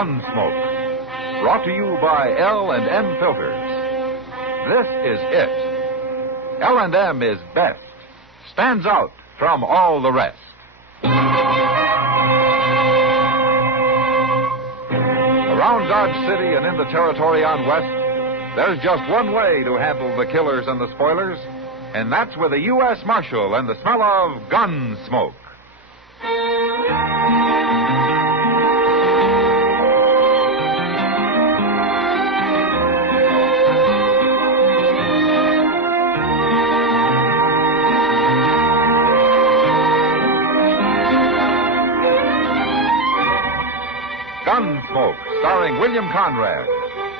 Gunsmoke, brought to you by L&M Filters. This is it. L&M is best, stands out from all the rest. Around Dodge City and in the territory on West, there's just one way to handle the killers and the spoilers, and that's with a U.S. Marshal and the smell of Gunsmoke. Gunsmoke, starring William Conrad.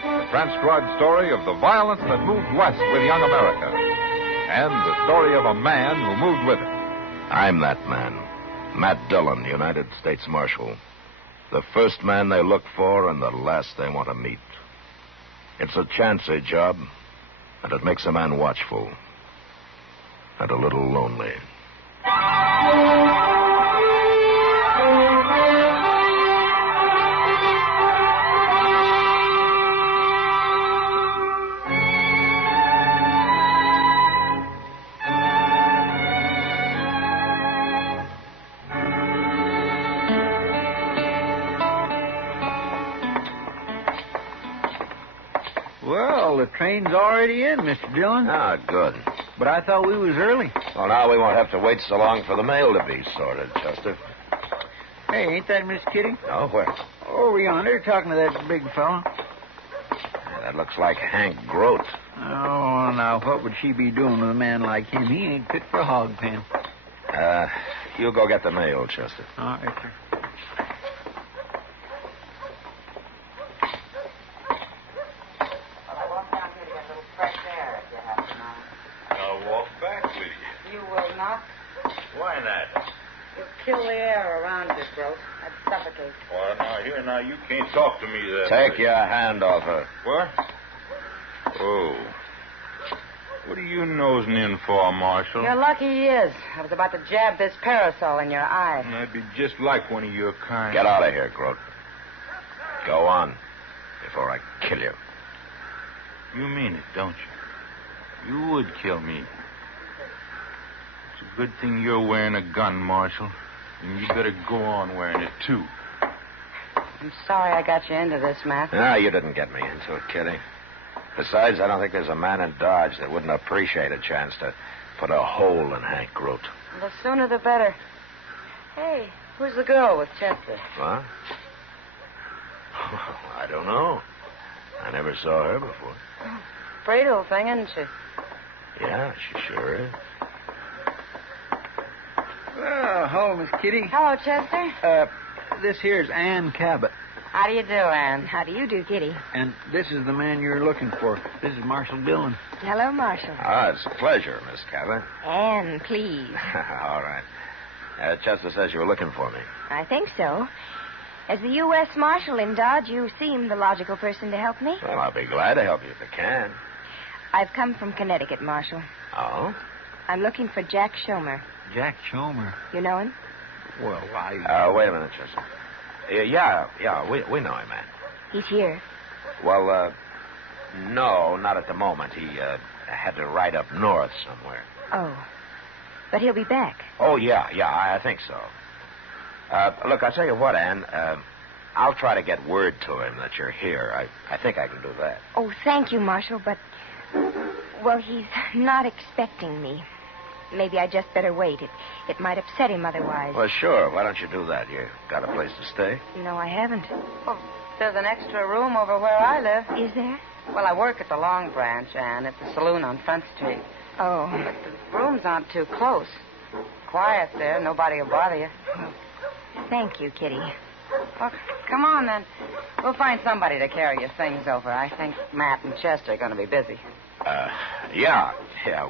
The transcribed story of the violence that moved west with young America. And the story of a man who moved with it. I'm that man. Matt Dillon, United States Marshal. The first man they look for and the last they want to meet. It's a chancy job, and it makes a man watchful. And a little lonely. Well, the train's already in, Mr. Dillon. Ah, good. But I thought we was early. Well, now we won't have to wait so long for the mail to be sorted, Chester. Hey, ain't that Miss Kitty? Oh, where? Over yonder, talking to that big fellow. That looks like Hank Grote. Oh, now, what would she be doing with a man like him? He ain't fit for a hog pen. You go get the mail, Chester. All right, sir. Why not? You kill the air around you, Grote. I'd suffocate. Well, now, you can't talk to me that Take way. your hand off her. What? Oh. What are you nosing in for, Marshal? You're lucky he is. I was about to jab this parasol in your eye. I'd be just like one of your kind. Get out of here, Grote. Go on, before I kill you. You mean it, don't you? You would kill me. It's a good thing you're wearing a gun, Marshal. And you better go on wearing it, too. I'm sorry I got you into this, Matt. No, you didn't get me into it, Kitty. Besides, I don't think there's a man in Dodge that wouldn't appreciate a chance to put a hole in Hank Grote. The sooner the better. Hey, who's the girl with Chester? What? I don't know. I never saw her before. Pretty little thing, isn't she? Yeah, she sure is. Well, hello, Miss Kitty. Hello, Chester. This here's Ann Cabot. How do you do, Ann? How do you do, Kitty? And this is the man you're looking for. This is Marshal Dillon. Hello, Marshal. Ah, it's a pleasure, Miss Cabot. Anne, please. All right. Chester says you were looking for me. I think so. As the U.S. Marshal in Dodge, you seem the logical person to help me. Well, I'll be glad to help you if I can. I've come from Connecticut, Marshal. Oh? I'm looking for Jack Schomer. Jack Schomer. You know him? Well, Wait a minute, Chester. Yeah, we know him, man. He's here. Well, no, not at the moment. He had to ride up north somewhere. Oh. But he'll be back. Oh, yeah, I think so. Look, I'll tell you what, Ann. I'll try to get word to him that you're here. I think I can do that. Oh, thank you, Marshal, but... Well, he's not expecting me. Maybe I just better wait. It might upset him otherwise. Well, sure. Why don't you do that? You got a place to stay? No, I haven't. Well, there's an extra room over where I live. Is there? Well, I work at the Long Branch, Ann. It's a saloon on Front Street. Oh. But the rooms aren't too close. Quiet there. Nobody will bother you. Thank you, Kitty. Well, come on, then. We'll find somebody to carry your things over. I think Matt and Chester are going to be busy. Yeah,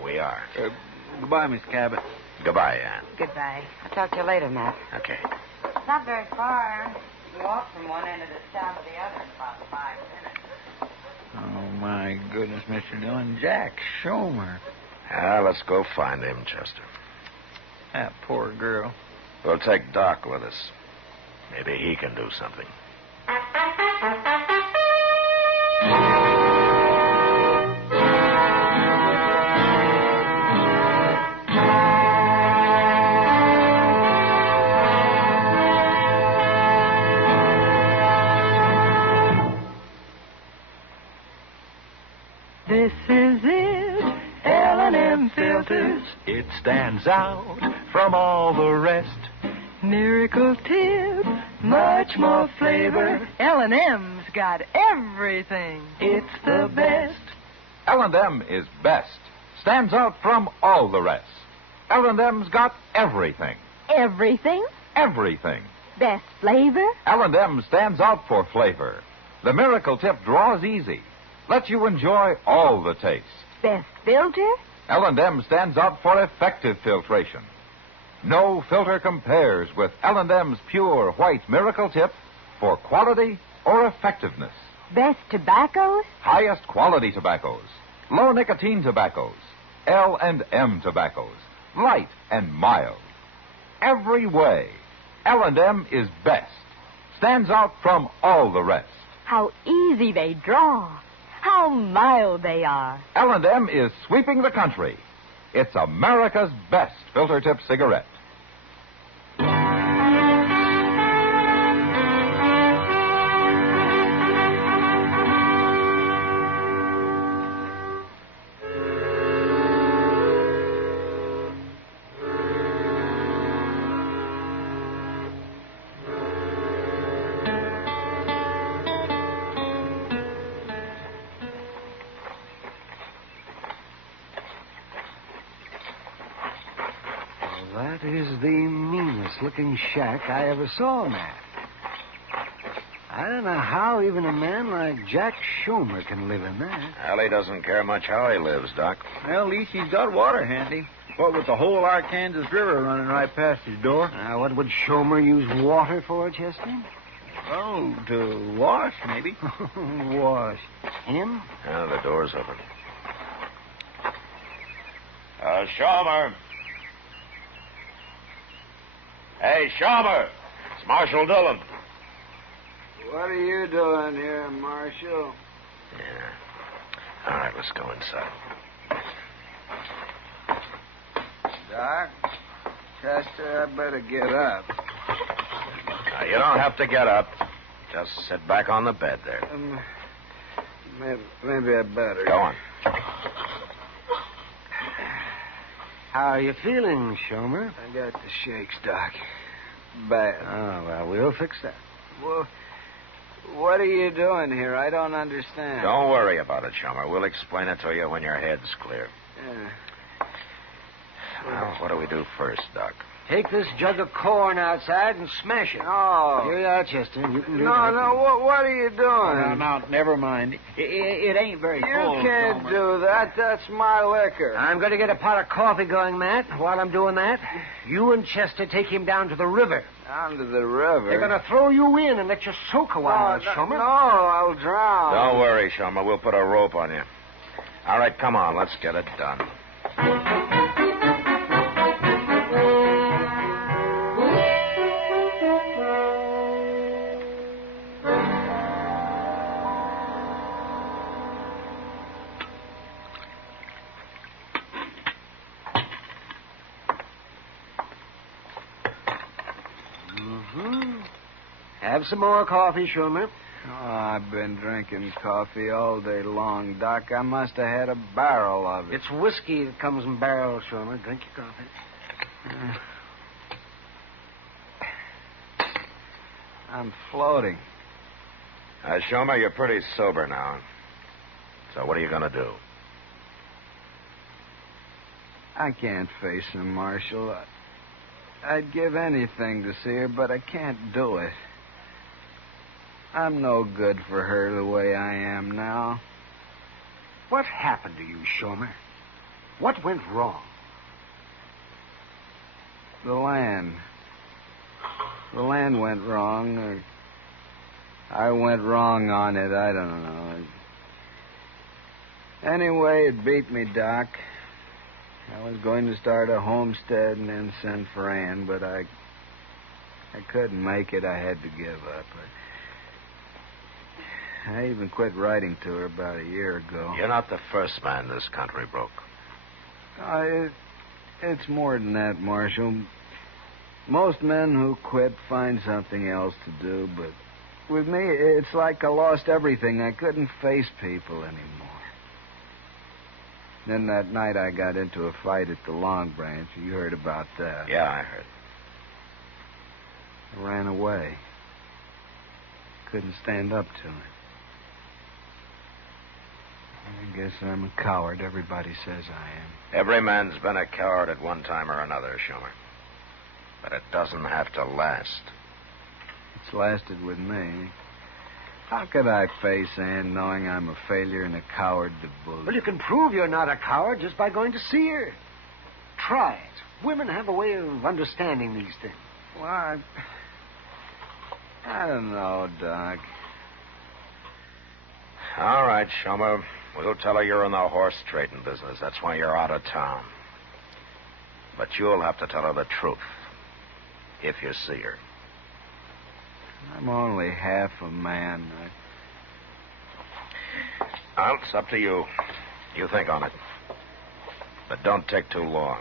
we are. Goodbye, Miss Cabot. Goodbye, Ann. Goodbye. I'll talk to you later, Matt. Okay. It's not very far, Ann. You can walk from one end of this town to the other in about 5 minutes. Oh, my goodness, Mr. Dillon. Jack Schomer. Let's go find him, Chester. That poor girl. We'll take Doc with us. Maybe he can do something. This is it, L&M Filters. It stands out from all the rest. Miracle tip, much more flavor. L&M's got everything. It's the best. L&M is best. Stands out from all the rest. L&M's got everything. Everything? Everything. Best flavor? L&M stands out for flavor. The Miracle Tip draws easy. Lets you enjoy all the taste. Best filter? L&M stands out for effective filtration. No filter compares with L&M's pure white Miracle Tip for quality or effectiveness. Best tobaccos? Highest quality tobaccos. Low nicotine tobaccos. L&M tobaccos. Light and mild. Every way, L&M is best. Stands out from all the rest. How easy they draw. How mild they are. L&M is sweeping the country. It's America's best filter tip cigarette. That is the meanest-looking shack I ever saw, Matt. I don't know how even a man like Jack Schomer can live in that. Well, he doesn't care much how he lives, Doc. Well, at least he's got water handy. What with the whole Arkansas River running right past his door? What would Schomer use water for, Chester? Oh, to wash, maybe. Wash. Him? Yeah, the door's open. Schomer. Hey, Schomer. It's Marshal Dillon. What are you doing here, Marshal? Yeah. All right, let's go inside. Doc, Chester, I better get up. Now, you don't have to get up. Just sit back on the bed there. Maybe I better. Go on. How are you feeling, Schomer? I got the shakes, Doc. Bad. Oh, well, we'll fix that. Well, what are you doing here? I don't understand. Don't worry about it, Schomer. We'll explain it to you when your head's clear. Yeah. Well, what do we do first, Doc? Take this jug of corn outside and smash it. Oh. Here you are, Chester. You can do No, that. no, what are you doing? No, never mind. It ain't very full. You can't Schomer. do that. That's my liquor. I'm going to get a pot of coffee going, Matt. While I'm doing that, you and Chester take him down to the river. Down to the river? They're going to throw you in and let you soak a while, Schomer. No, I'll drown. Don't worry, Schomer. We'll put a rope on you. All right, come on. Let's get it done. Have some more coffee, Schomer. Oh, I've been drinking coffee all day long, Doc. I must have had a barrel of it. It's whiskey that comes in barrels, Schomer. Drink your coffee. I'm floating. Schomer, you're pretty sober now. So what are you going to do? I can't face her, Marshal. I'd give anything to see her, but I can't do it. I'm no good for her the way I am now. What happened to you, Schomer? What went wrong? The land. The land went wrong, or I went wrong on it. I don't know. Anyway, it beat me, Doc. I was going to start a homestead and then send for Ann, but I couldn't make it. I had to give up. I even quit writing to her about a year ago. You're not the first man this country broke. It's more than that, Marshal. Most men who quit find something else to do, but with me, it's like I lost everything. I couldn't face people anymore. Then that night I got into a fight at the Long Branch. You heard about that. Yeah, I heard. I ran away. Couldn't stand up to it. I guess I'm a coward. Everybody says I am. Every man's been a coward at one time or another, Schumer. But it doesn't have to last. It's lasted with me. How could I face Ann knowing I'm a failure and a coward to boot? Well, you can prove you're not a coward just by going to see her. Try it. Women have a way of understanding these things. Well, I don't know, Doc. All right, Schumer. We'll tell her you're in the horse trading business. That's why you're out of town. But you'll have to tell her the truth if you see her. I'm only half a man. Well, it's up to you. You think on it. But don't take too long.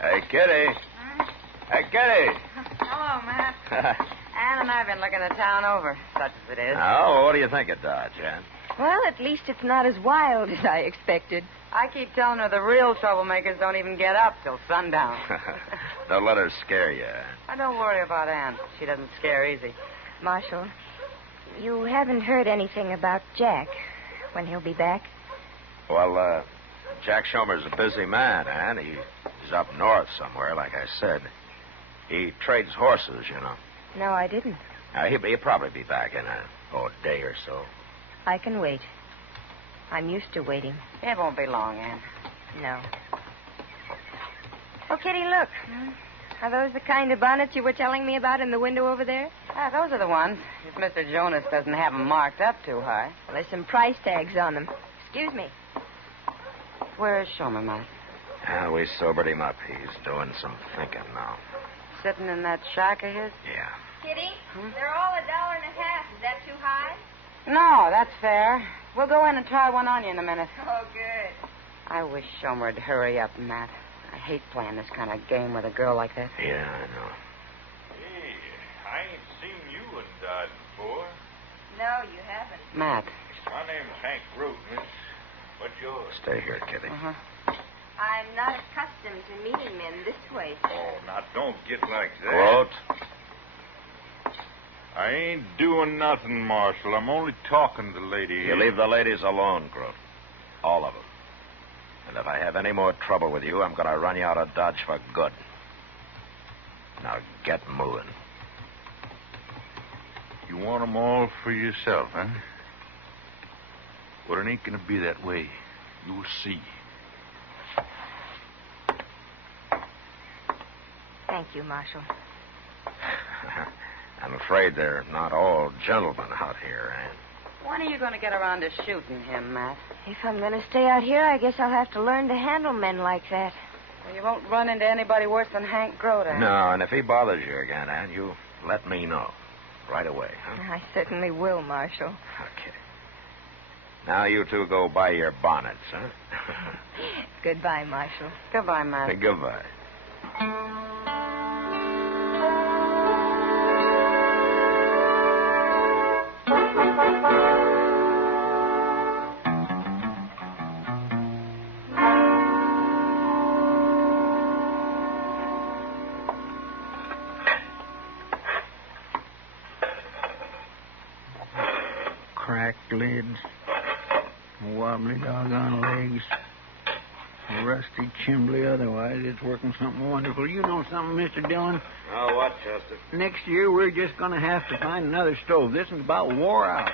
Hey, Kitty. Hey, Kitty. Hello, Matt. Ann and I have been looking the town over, such as it is. Oh, what do you think of Dodge, Ann? Well, at least it's not as wild as I expected. I keep telling her the real troublemakers don't even get up till sundown. Don't let her scare you, Ann. I don't worry about Ann. She doesn't scare easy. Marshal, you haven't heard anything about Jack, when he'll be back? Well, Jack Schomer's a busy man, Ann. He's up north somewhere, like I said. He trades horses, you know. No, I didn't. He'll probably be back in a day or so. I can wait. I'm used to waiting. It won't be long, Ann. No. Oh, Kitty, look. Are those the kind of bonnets you were telling me about in the window over there? Those are the ones. If Mr. Jonas doesn't have them marked up too high. Well, there's some price tags on them. Excuse me. Where is Schomer, Matt? We sobered him up. He's doing some thinking now. Sitting in that shack of his? Yeah. Kitty, they're all $1.50. Is that too high? No, that's fair. We'll go in and try one on you in a minute. Oh, good. I wish Schomer'd hurry up, Matt. I hate playing this kind of game with a girl like that. Yeah, I know. Hey, I ain't seen you in Dodge before. No, you haven't. Matt. My name's Hank Root, miss. What's yours? Stay here, Kitty. Uh-huh. I'm not accustomed to meeting men this way, sir. Oh, now don't get like that. Quote. I ain't doing nothing, Marshal. I'm only talking to the lady. You leave the ladies alone, Groot. All of them. And if I have any more trouble with you, I'm going to run you out of Dodge for good. Now get moving. You want 'em all for yourself, huh? Well, it ain't going to be that way. You'll see. Thank you, Marshal. I'm afraid they're not all gentlemen out here, Ann. When are you going to get around to shooting him, Matt? If I'm going to stay out here, I guess I'll have to learn to handle men like that. Well, you won't run into anybody worse than Hank Grote. No, and if he bothers you again, Ann, you let me know. Right away, huh? I certainly will, Marshal. Okay. Now you two go buy your bonnets, huh? Goodbye, Marshal. Goodbye, Matt. Goodbye. Cracked lids, wobbly doggone legs, rusty chimbly otherwise. It's working something wonderful. You know something, Mr. Dillon? Oh, what, Chester? Next year, we're just going to have to find another stove. This one's about wore out.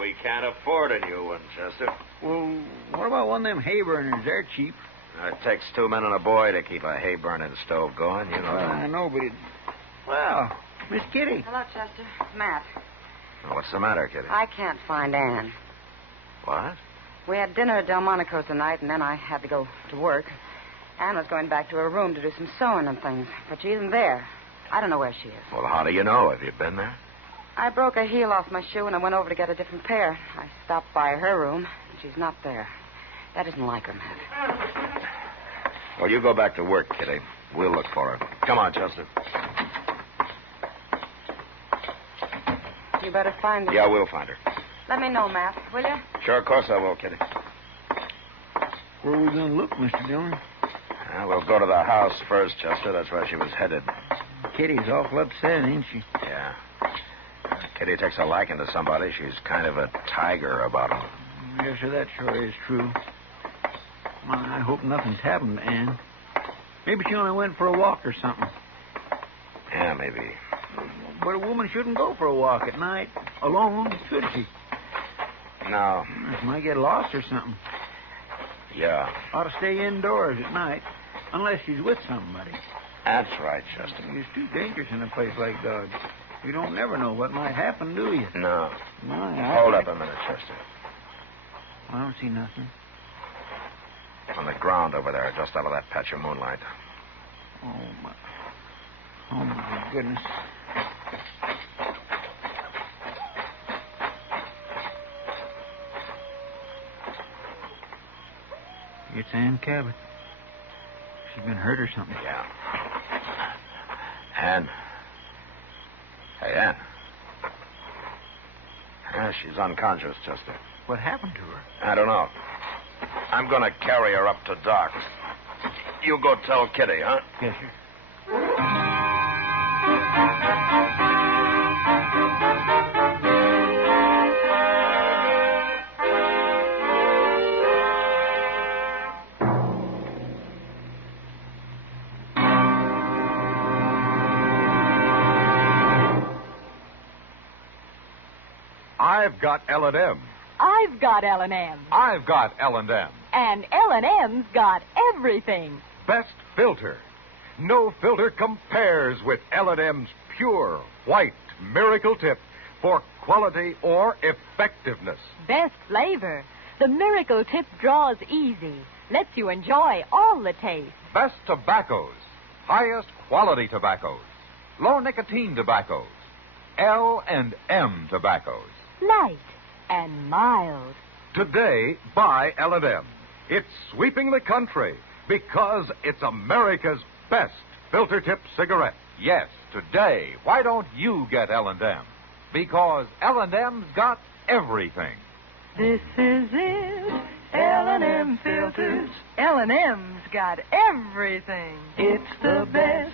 We can't afford a new one, Chester. Well, what about one of them hay burners? They're cheap. It takes 2 men and a boy to keep a hay-burning stove going, you know. Well, I know, but well, Miss Kitty. Hello, Chester. Matt. What's the matter, Kitty? I can't find Ann. What? We had dinner at Delmonico's tonight, and then I had to go to work. Ann was going back to her room to do some sewing and things, but she isn't there. I don't know where she is. Well, how do you know? Have you been there? I broke a heel off my shoe and I went over to get a different pair. I stopped by her room, and she's not there. That isn't like her, Matt. Well, you go back to work, Kitty. We'll look for her. Come on, Chester. You better find her. Yeah, we'll find her. Let me know, Matt, will you? Sure, of course I will, Kitty. Where are we going to look, Mr. Dillon? We'll go to the house first, Chester. That's where she was headed. Kitty's awful upset, ain't she? Yeah. Kitty takes a liking to somebody. She's kind of a tiger about him. Yes, sir, that sure is true. Well, I hope nothing's happened to Ann. Maybe she only went for a walk or something. Yeah, maybe. But a woman shouldn't go for a walk at night alone, should she? No. She might get lost or something. Yeah. Ought to stay indoors at night, unless she's with somebody. That's right, Chester. It's too dangerous in a place like Dodge. You don't never know what might happen, do you? No. No, Hold up a minute, Chester. I don't see nothing. On the ground over there, just out of that patch of moonlight. Oh, my goodness. It's Ann Cabot. She's been hurt or something. Yeah. Ann. Hey, Ann. Yeah, she's unconscious, Chester. What happened to her? I don't know. I'm going to carry her up to Doc. You go tell Kitty, huh? Yes, sir. I've got L&M. I've got L&M. I've got L&M. And L&M's got everything. Best filter. No filter compares with L&M's pure, white, miracle tip for quality or effectiveness. Best flavor. The Miracle Tip draws easy. Lets you enjoy all the taste. Best tobaccos. Highest quality tobaccos. Low nicotine tobaccos. L&M tobaccos. Light and mild. Today, buy L&M. It's sweeping the country because it's America's best filter tip cigarette. Yes, today, why don't you get L&M? Because L&M's got everything. This is it. L&M filters. L&M's got everything. It's the best.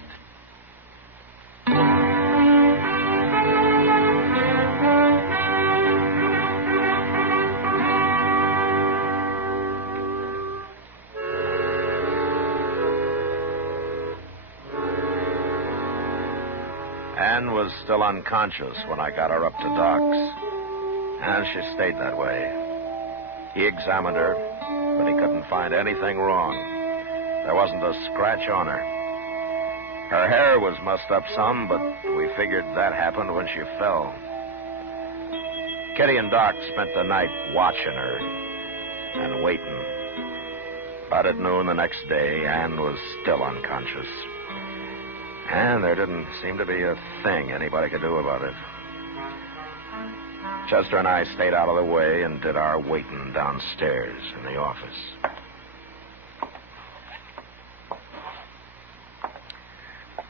Ann was still unconscious when I got her up to Doc's. And she stayed that way. He examined her, but he couldn't find anything wrong. There wasn't a scratch on her. Her hair was mussed up some, but we figured that happened when she fell. Kitty and Doc spent the night watching her and waiting. About at noon the next day, Ann was still unconscious. And there didn't seem to be a thing anybody could do about it. Chester and I stayed out of the way and did our waiting downstairs in the office.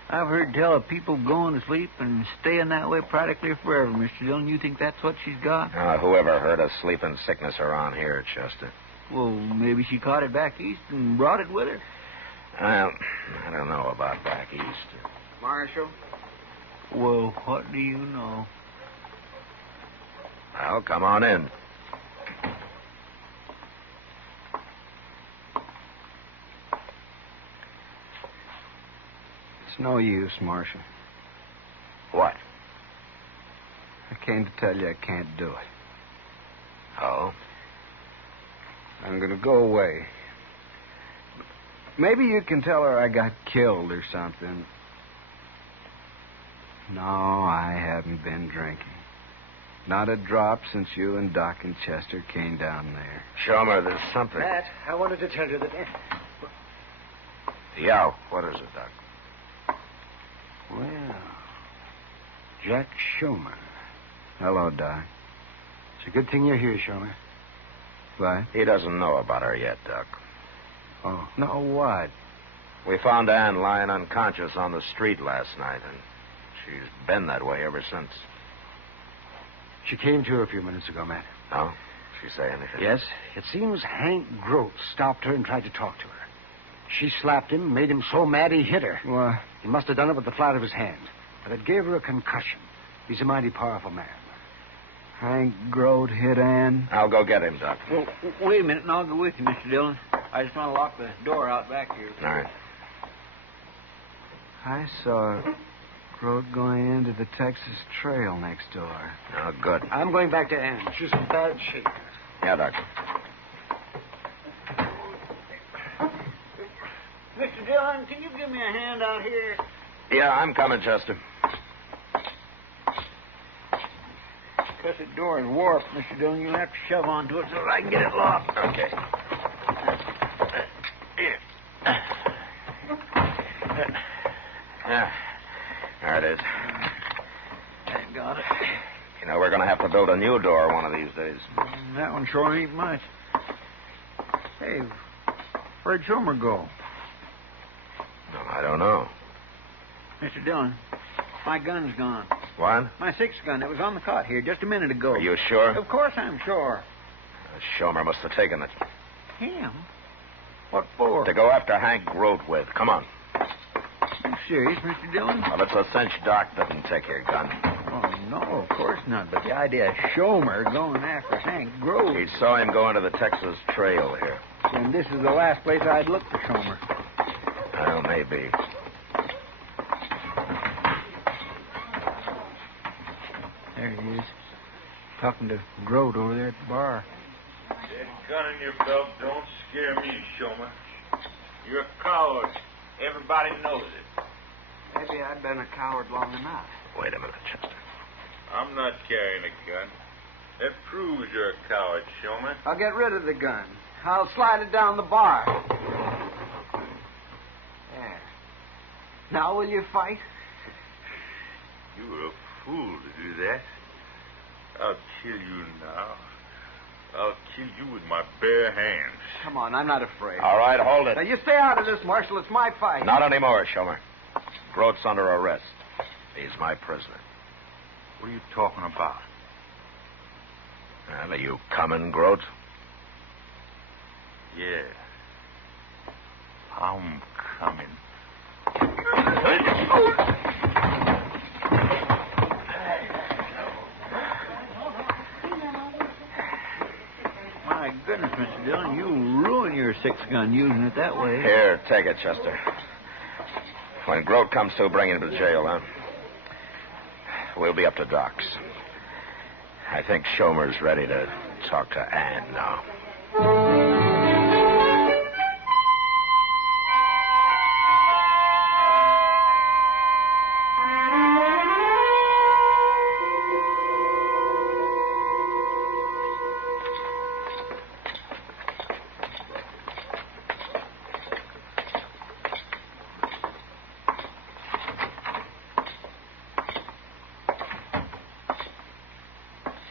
I've heard tell of people going to sleep and staying that way practically forever, Mr. Dillon. You think that's what she's got? Whoever heard of sleeping sickness around here, Chester? Well, maybe she caught it back east and brought it with her. Well, I don't know about back east. Marshal? Well, what do you know? Well, come on in. It's no use, Marshal. What? I came to tell you I can't do it. Oh? I'm going to go away. Maybe you can tell her I got killed or something. No, I haven't been drinking. Not a drop since you and Doc and Chester came down there. Shomer, there's something. Matt, I wanted to tell you that... Yeah, what is it, Doc? Well, Jack Schomer. Hello, Doc. It's a good thing you're here, Schomer. What? He doesn't know about her yet, Doc. Oh, no, what? We found Ann lying unconscious on the street last night, and she's been that way ever since. She came to a few minutes ago, Matt. No? She say anything? Yes. It seems Hank Grote stopped her and tried to talk to her. She slapped him, made him so mad he hit her. What? He must have done it with the flat of his hand. But it gave her a concussion. He's a mighty powerful man. Hank Grote hit Ann? I'll go get him, Doc. Well, wait a minute, and I'll go with you, Mr. Dillon. I just want to lock the door out back here. All right. I saw Grote going into the Texas Trail next door. Oh, good. I'm going back to Ann. She's in bad shape. Yeah, Doc. Mr. Dillon, can you give me a hand out here? Yeah, I'm coming, Chester. Because the door is warped, Mr. Dillon. You'll have to shove onto it so that I can get it locked. Okay. Yeah. There it is. I got it. You know, we're going to have to build a new door one of these days. That one sure ain't much. Hey, where'd Schomer go? No, I don't know. Mr. Dillon, my gun's gone. What? My 6 gun. It was on the cot here just a minute ago. Are you sure? Of course I'm sure. Schomer must have taken it. Him? What for? To go after Hank Grote with. Come on. You serious, Mr. Dillon? Well, it's a cinch Doc didn't take your gun. Oh, no, of course not. But the idea of Schomer going after Hank Grote. He saw him go into the Texas Trail here. And this is the last place I'd look for Schomer. Well, maybe. There he is. Talking to Grote over there at the bar. That gun in your belt don't scare me, Schomer. You're a coward. Everybody knows it. Maybe I've been a coward long enough. Wait a minute, Chester. I'm not carrying a gun. That proves you're a coward, Schomer. I'll get rid of the gun. I'll slide it down the bar. There. Now will you fight? You were a fool to do that. I'll kill you now. I'll kill you with my bare hands. Come on, I'm not afraid. All right, hold it. Now, you stay out of this, Marshal. It's my fight. Not anymore, Schomer. Grote's under arrest. He's my prisoner. What are you talking about? Well, are you coming, Grote? Yeah. I'm coming. My goodness, Mr. Dillon, you ruin your 6 gun using it that way. Here, take it, Chester. When Grote comes to, bring him to jail, huh? We'll be up to Doc's. I think Schomer's ready to talk to Ann now.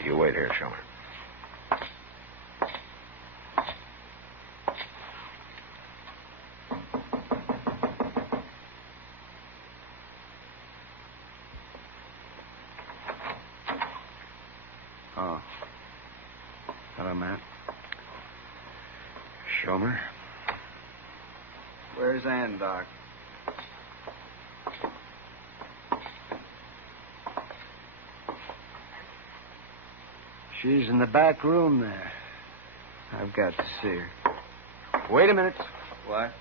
You wait here, Schomer. Oh. Hello, Matt. Schomer? Where's Ann, Doc? She's in the back room there. I've got to see her. Wait a minute. What?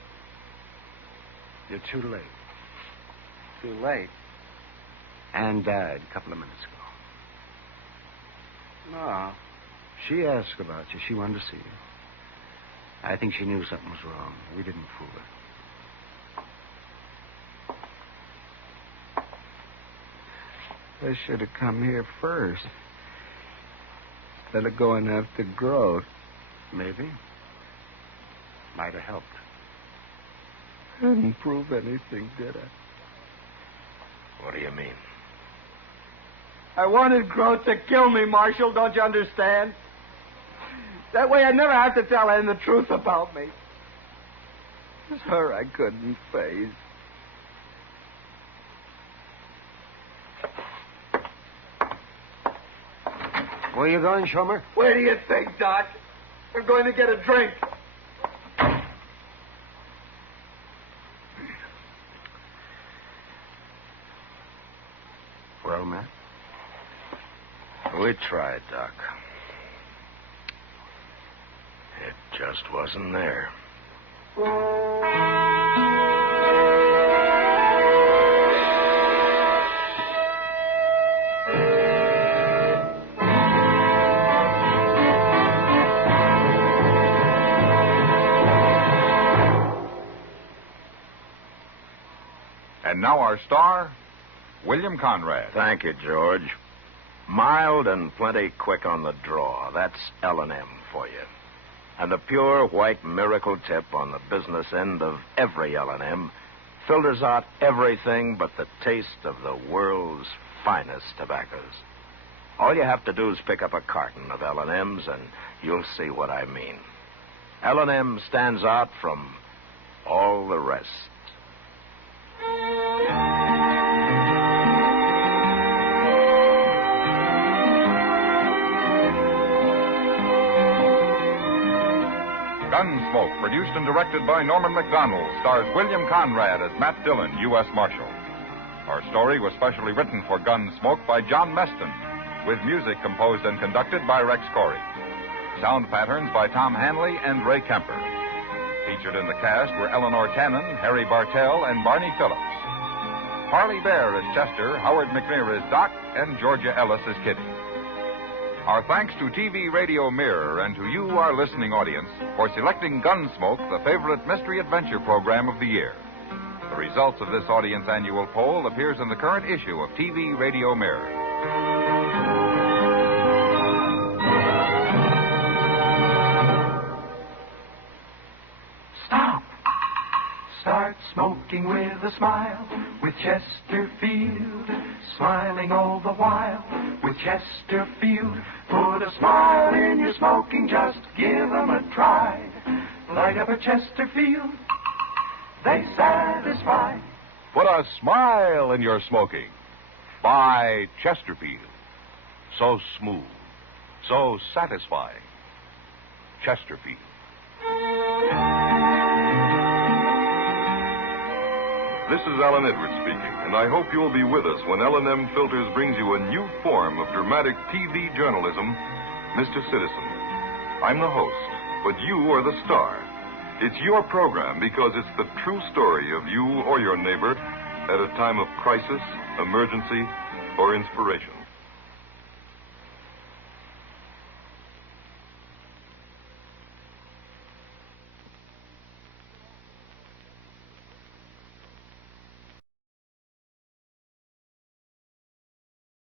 You're too late. Too late. Ann died a couple of minutes ago. No. She asked about you. She wanted to see you. I think she knew something was wrong. We didn't fool her. They should have come here first. Instead of going after Grote. Maybe. Might have helped. Didn't prove anything, did I? What do you mean? I wanted Grote to kill me, Marshal. Don't you understand? That way I'd never have to tell Ann the truth about me. It was her I couldn't face. Where are you going, Shomer? Where do you think, Doc? I'm going to get a drink. Well, Matt? We tried, Doc. It just wasn't there. And now our star, William Conrad. Thank you, George. Mild and plenty quick on the draw. That's L&M for you. And the pure white miracle tip on the business end of every L&M filters out everything but the taste of the world's finest tobaccos. All you have to do is pick up a carton of L&Ms and you'll see what I mean. L&M stands out from all the rest. Gunsmoke, produced and directed by Norman Macdonnell, stars William Conrad as Matt Dillon, U.S. Marshal. Our story was specially written for Gunsmoke by John Meston, with music composed and conducted by Rex Corey. Sound patterns by Tom Hanley and Ray Kemper. Featured in the cast were Eleanor Tannen, Harry Bartell, and Barney Phillips. Harley Bear as Chester, Howard McNear as Doc, and Georgia Ellis as Kitty. Our thanks to TV Radio Mirror and to you, our listening audience, for selecting Gunsmoke, the favorite mystery adventure program of the year. The results of this audience annual poll appears in the current issue of TV Radio Mirror. Stop. Start smoking with a smile, with Chesterfield, smiling all the while, with Chesterfield. Put a smile in your smoking, just give 'em a try. Light up a Chesterfield, they satisfy. Put a smile in your smoking. Buy Chesterfield. So smooth, so satisfying. Chesterfield. This is Alan Edwards speaking, and I hope you'll be with us when L&M Filters brings you a new form of dramatic TV journalism, Mr. Citizen. I'm the host, but you are the star. It's your program because it's the true story of you or your neighbor at a time of crisis, emergency, or inspiration.